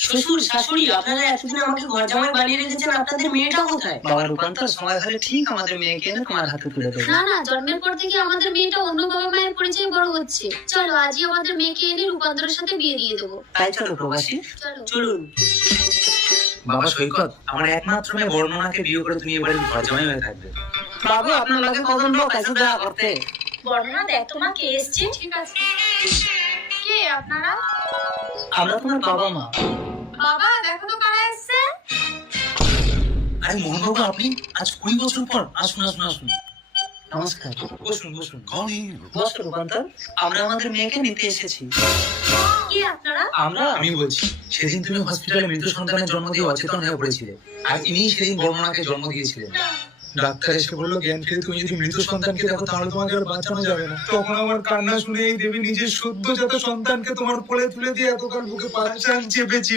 শ্বশুর শাশুড়ি আপনারা এতদিন আমাকে ঘর জামাই বানিয়ে রেখেছেন, আপনাদের মেয়েটা কোথায়? বাবা রূপান্তর সময় হলে ঠিক আমাদের মেয়েকে এনে তোমার হাতে তুলে দেবো। না না, জন্মের পর থেকে আমাদের মেয়েটা অন্য বাবা মায়ের পরিচয়ে বড় হচ্ছে। চলো আজই আমাদের মেয়েকে এনে রূপান্তরের সাথে বিয়ে দিয়ে দেবো। তাই চলো প্রবাসী। চলো চলুন। বাবা সৈকত, আমার একমাত্র মেয়ে বর্ণনাকে বিয়ে করে তুমি এবারে ঘর জামাই হয়ে থাকবে। বাবু আপনার লাগে কজন লোক আছে দেখা করতে? বর্ণনা দেখ তোমার কে এসছে। ঠিক আছে, কে আপনারা? আমরা তোমার বাবা মা। বাবা দেখো তো কারা এসছে। আরে মোহনবাবু, আপনি আজ 20 বছর পর। আসুন আসুন আসুন। নমস্কার। বসুন বসুন। নমস্কার রূপান্তর, আমরা আমাদের মেয়েকে নিতে এসেছি। কে আপনারা? আমি বলছি, সেদিন তুমি হসপিটালে মৃত সন্তানের জন্ম দিয়ে অচেতন হয়ে পড়েছিলে, আর ইনি সেদিন বর্ণনাকে জন্ম দিয়েছিলেন। ডাক্তার এসে বললো জ্ঞান ফিরে তুমি যদি মৃত সন্তানকে দেখো তাহলে তোমাকে আর বাঁচানো যাবে না। তখন আমার কান্না শুনে এই দেবী নিজের সদ্যজাত সন্তানকে তোমার কোলে তুলে দিয়ে এতকাল বুকে পাশান চেপেছিল।